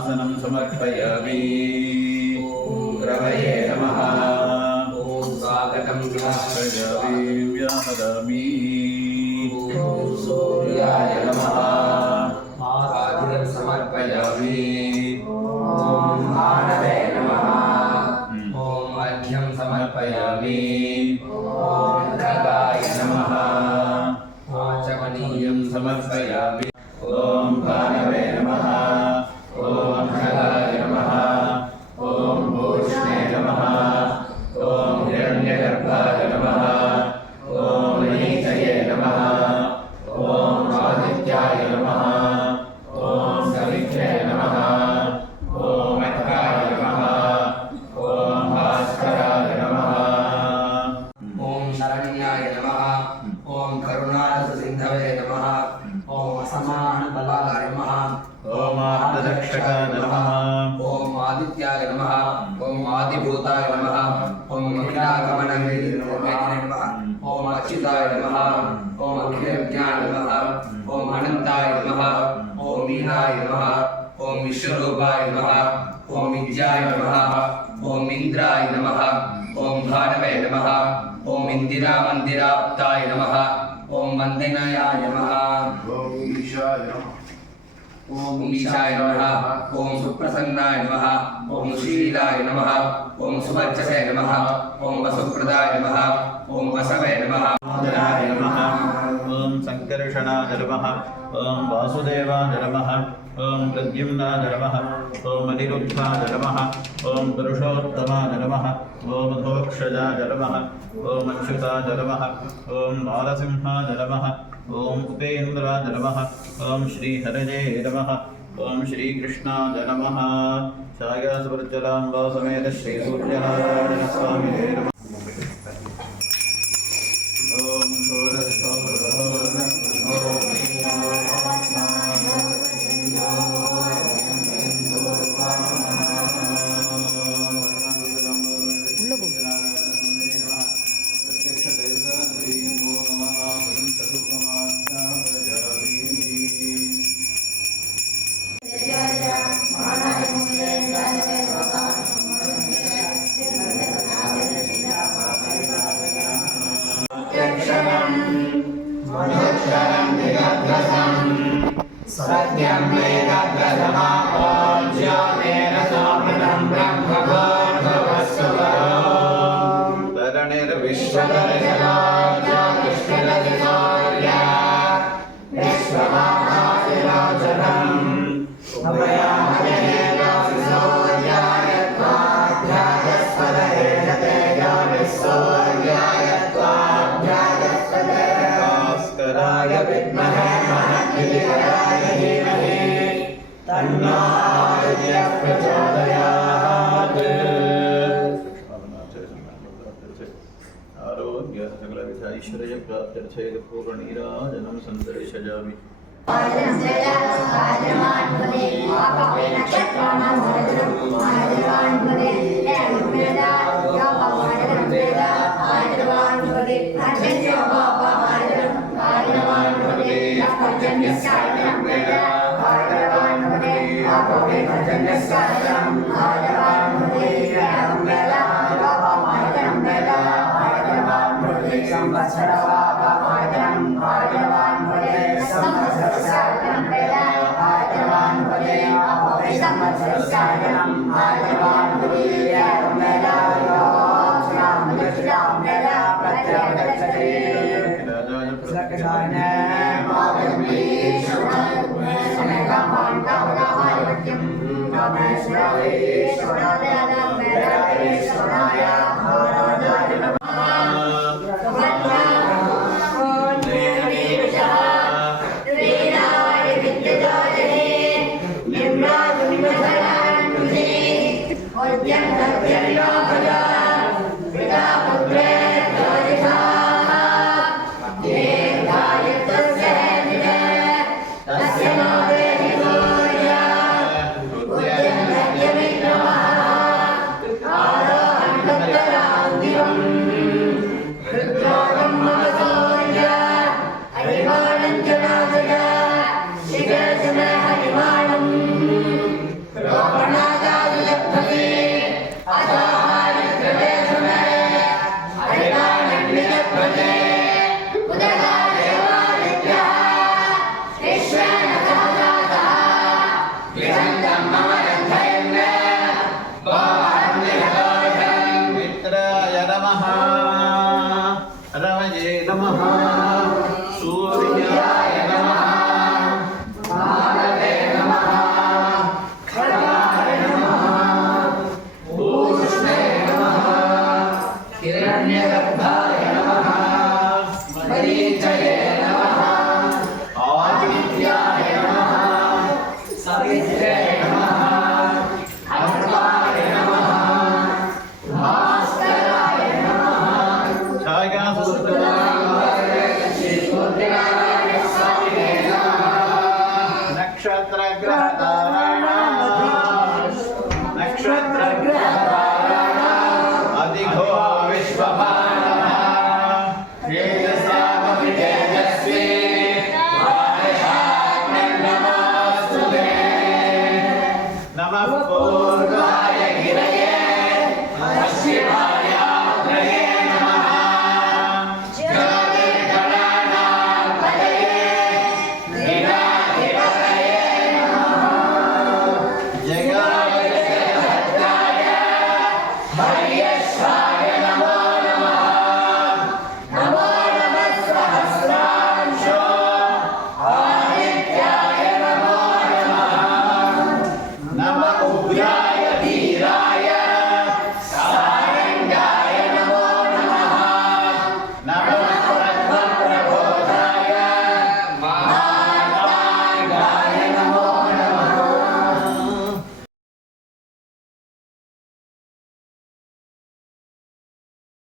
आसनं समर्पयामि। ॐ रवये नमः। ॐ स्वागतं समर्पयामि व्याहरामि। ॐ सूर्याय नमः। आदिनं समर्पयामि। ॐ मानवे नमः। ॐ अर्घ्यं समर्पयामि। ॐ खगाय नमः। वाचमनीयं समर्पयामि। ॐ भानवे नमः। ॐ खगाय नमः। ॐ भूष्णे नमः। ॐ हिरण्यगर्भाय नमः। ॐ नीतये नमः। ॐ आदित्याय नमः। ॐ सवित्रे नमः। ॐ अत्काय नमः। ॐ भास्कराय नमः। ॐ शरण्याय नमः। ॐ करुणारससिन्धवे नमः। ॐ असमानबलाय नमः। ॐ आर्तरक्षकाय नमः। ॐ आदित्याय नमः। ॐ आदिभूताय नमः। ॐ अखिलागमनवेदिने नमः। ॐ अच्युताय नमः। ॐ अखिलज्ञाय नमः। ॐ अनन्ताय नमः। ॐ वीराय नमः। ॐ विश्वरूपाय नमः। ॐ विद्याय नमः। ॐ इन्द्राय नमः। ॐ भानवे नमः। ॐ इन्दिरामन्दिराप्ताय नमः। ॐ वन्दनायाय नमः। ॐ ईशाय नमः। ॐ ईशाय नमः। ॐ सुप्रसन्नाय नमः। ॐ शीलाय नमः। ॐ सुवर्चसे नमः। ॐ वसुप्रदाय नमः। ॐ वसवे नमः। आदराय नमः। ॐ संकर्षणाय नमः। ॐ वासुदेवाय नमः। ॐ प्रद्युम्नाय नमः। ॐ अनिरुद्धाय नमः। ॐ पुरुषोत्तमाय नमः। ॐ अधोक्षजाय नमः। ॐ अच्युताय नमः। ॐ नारसिंहाय नमः। ॐ उपेन्द्राय नमः। ॐ श्रीहरये नमः। ॐ श्रीकृष्णाय नमः। छायासुवर्चलाम्बा समेत श्रीसूर्यनारायण स्वामिने नमः। आरोग्य सकल विधा ऐश्वर्य प्राप्त्यर्थे पूर्णनीराजनं संदर्शयामि। नमः रवये नमः सूर्याय नमः भारते नमः खड्गाय नमः ऊष्णे नमः हिरण्यगर्भाय नमः मरीचये